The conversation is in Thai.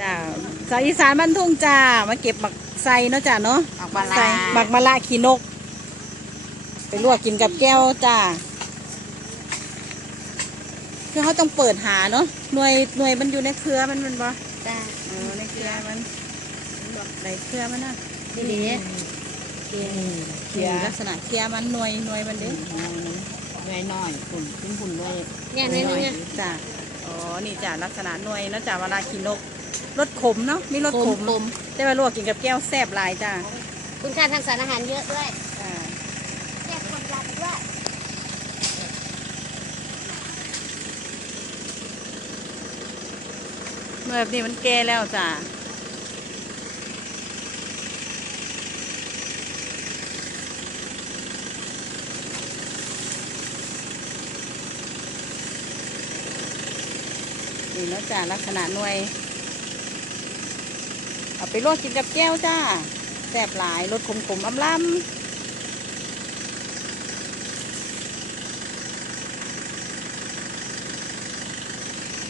จ้าสาวอีสานบ้านทุ่งจ้า มาเก็บหมักไซเนาะจ้าเนาะหมักมะละไซหมักมะละขีนก ไปลวกกินกับแก้วจ้าคือเขาต้องเปิดหาเนาะหน่วยหน่วยมันอยู่ในเครือมันมันบ่จ้าเออในเครือมันในเครือมันนะดีดีเครือลักษณะเครือมันหน่วยหน่วยมันเด้หน่อยหน่อยฝุ่นขึ้นฝุ่นด้วยเนี่ยหน่อยนึงอะจ้าอ๋อนี่จ้าลักษณะหน่วยเนาะจ้าเวลาขีนก รสขมเนาะมีรสขขมมขมแต่ว่าลวกกินกับแก้วแซ่บหลายจ้าคุณค่าทางสารอาหารเยอะด้วยอ่าแซ่บคนรักด้วยเมื่อแบบนี้มันแก่แล้วจ้านี่เนาะจ้าลักษณะหน่วย เอาไปลวกกินกับแก้วจ้าแซ่บหลายรสขมๆอำลำ